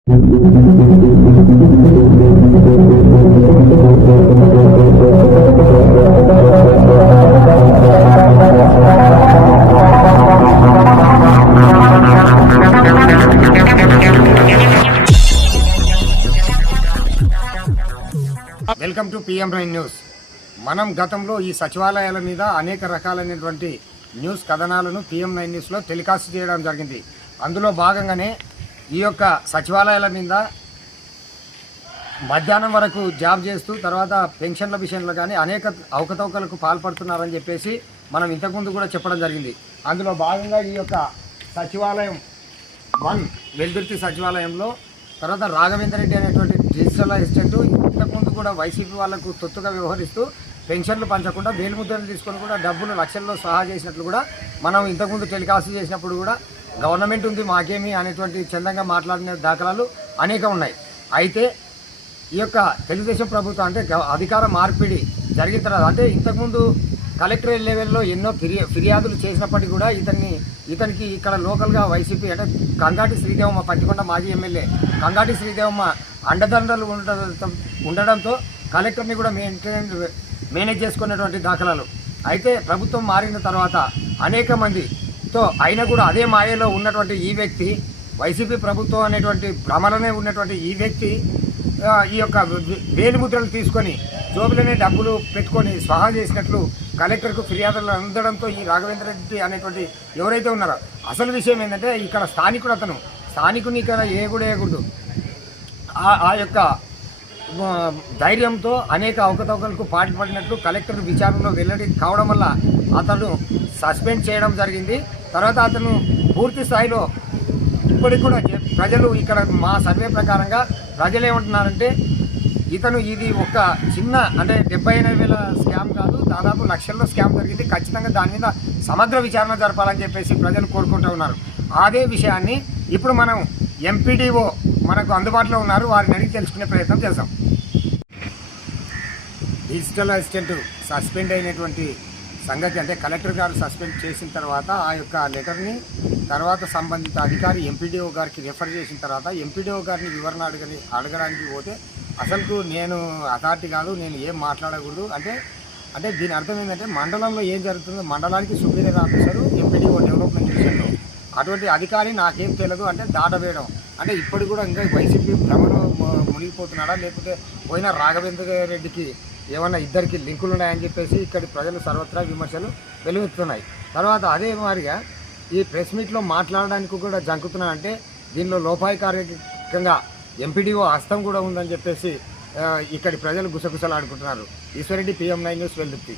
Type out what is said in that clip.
Welcome to PM9 news. మనం గతంలో ఈ సచివాలయాల మీద అనేక రకాలైనటువంటి న్యూస్ కథనాలను PM9 న్యూస్లో టెలికాస్ట్ చేయడం జరిగింది. అందులో భాగంగానే ఈ యొక్క సచివాలయాల మీద మధ్యాహ్నం వరకు జాబ్ చేస్తూ తర్వాత పెన్షన్ల విషయంలో కానీ అనేక అవకతవకలకు పాల్పడుతున్నారని చెప్పేసి మనం ఇంతకుముందు కూడా చెప్పడం జరిగింది. అందులో భాగంగా ఈ యొక్క సచివాలయం 1 వెల్దుర్తి సచివాలయంలో తర్వాత రాఘవేందర్ రెడ్డి అనేటువంటి డిజిటల్ అసిస్టెంట్ ఇంతకుముందు కూడా వైసీపీ వాళ్లకు తొత్తుగా వ్యవహరిస్తూ పెన్షన్లు పంచకుండా వేలుముద్రలు తీసుకొని కూడా డబ్బులు లక్షల్లో సహా చేసినట్లు కూడా మనం ఇంతకుముందు టెలికాస్ట్ చేసినప్పుడు కూడా గవర్నమెంట్ ఉంది మాకేమి అనేటువంటి చందంగా మాట్లాడిన దాఖలాలు అనేక ఉన్నాయి. అయితే ఈ యొక్క తెలుగుదేశం ప్రభుత్వం అంటే అధికార మార్పిడి జరిగిన తర్వాత అంటే ఇంతకుముందు కలెక్టరేట్ లెవెల్లో ఎన్నో ఫిర్యాదులు చేసినప్పటికీ కూడా ఇతనికి ఇక్కడ లోకల్గా వైసీపీ అంటే కంగాటి శ్రీదేవమ్మ పత్తికొండ మాజీ ఎమ్మెల్యే కంగాటి శ్రీదేవమ్మ అండదండలు ఉండడంతో కలెక్టర్ని కూడా మేనేజ్ చేసుకునేటువంటి దాఖలాలు. అయితే ప్రభుత్వం మారిన తర్వాత అనేక మందితో అయినా కూడా అదే మాయలో ఉన్నటువంటి ఈ వ్యక్తి వైసీపీ ప్రభుత్వం అనేటువంటి భ్రమలోనే ఉన్నటువంటి ఈ వ్యక్తి ఈ యొక్క వేలిముద్రలు తీసుకొని జోబులనే డబ్బులు పెట్టుకొని స్వాహా చేసినట్లు కలెక్టర్కు ఫిర్యాదులు అందడంతో ఈ రాఘవేంద్ర రెడ్డి అనేటువంటి ఎవరైతే ఉన్నారో అసలు విషయం ఏంటంటే ఇక్కడ స్థానికుడు అతను స్థానికుని ఇక్కడ ఏగూడదు ఆ యొక్క ధైర్యంతో అనేక అవకతవకలకు పాల్పడినట్లు కలెక్టర్ విచారణలో వెల్లడి కావడం వల్ల అతను సస్పెండ్ చేయడం జరిగింది. తర్వాత అతను పూర్తి స్థాయిలో ఇప్పటికి కూడా ప్రజలు ఇక్కడ మా సర్వే ప్రకారంగా ప్రజలు ఏమంటున్నారంటే ఇతను ఇది ఒక చిన్న అంటే 78,000 స్కామ్ కాదు, దాదాపు లక్షల్లో స్కామ్ జరిగింది, ఖచ్చితంగా దాని మీద సమగ్ర విచారణ జరపాలని చెప్పేసి ప్రజలు కోరుకుంటూ ఉన్నారు. అదే విషయాన్ని ఇప్పుడు మనం ఎంపీడీఓ మనకు అందుబాటులో ఉన్నారు, వారిని అడిగి తెలుసుకునే ప్రయత్నం చేద్దాం. డిజిటల్ అసిస్టెంట్ సస్పెండ్ అయినటువంటి సంగతి అంటే కలెక్టర్ గారు సస్పెండ్ చేసిన తర్వాత ఆ యొక్క లెటర్ని తర్వాత సంబంధిత అధికారి ఎంపీడీఓ గారికి రెఫర్ చేసిన తర్వాత ఎంపీడీఓ గారిని వివరణ అడగడానికి పోతే అసలుకు నేను అథారిటీ కాదు, నేను ఏం మాట్లాడకూడదు అంటే దీని అర్థం ఏంటంటే మండలంలో ఏం జరుగుతుందో మండలానికి సుపీరియర్ ఆఫీసరు ఎంపీడీఓ డెవలప్మెంట్ విషయంలో అటువంటి అధికారి నాకేం తెలియదు అంటే దాటవేయడం అంటే ఇప్పుడు కూడా ఇంకా వైసీపీ భ్రమలో మునిగిపోతున్నాడా లేకపోతే పోయిన రాఘవేంద్ర రెడ్డికి ఏమన్నా ఇద్దరికి లింకులు ఉన్నాయని చెప్పేసి ఇక్కడి ప్రజలు సర్వత్రా విమర్శలు వెలువెత్తుతున్నాయి. తర్వాత అదే మాదిరిగా ఈ ప్రెస్ మీట్లో మాట్లాడడానికి కూడా జంకుతున్నారంటే దీనిలో లోపాయకారికంగా ఎంపీడీఓ హస్తం కూడా ఉందని చెప్పేసి ఇక్కడి ప్రజలు గుసగుసలాడుకుంటున్నారు. Eswar Reddy PM9 news Veldurthi.